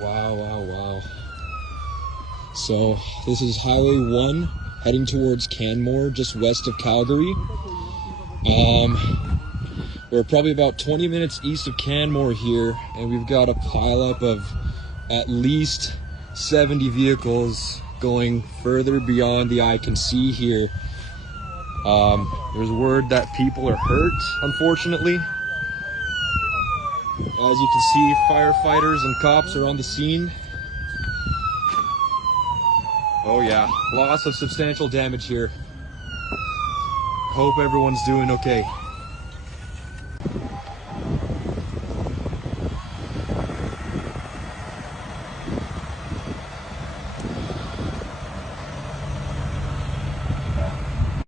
Wow, wow, wow. So this is Highway 1 heading towards Canmore, just west of Calgary. We're probably about 20 minutes east of Canmore here, and we've got a pileup of at least 70 vehicles going further beyond the eye can see here. There's word that people are hurt, unfortunately. As you can see, firefighters and cops are on the scene. Oh yeah, lots of substantial damage here. Hope everyone's doing okay.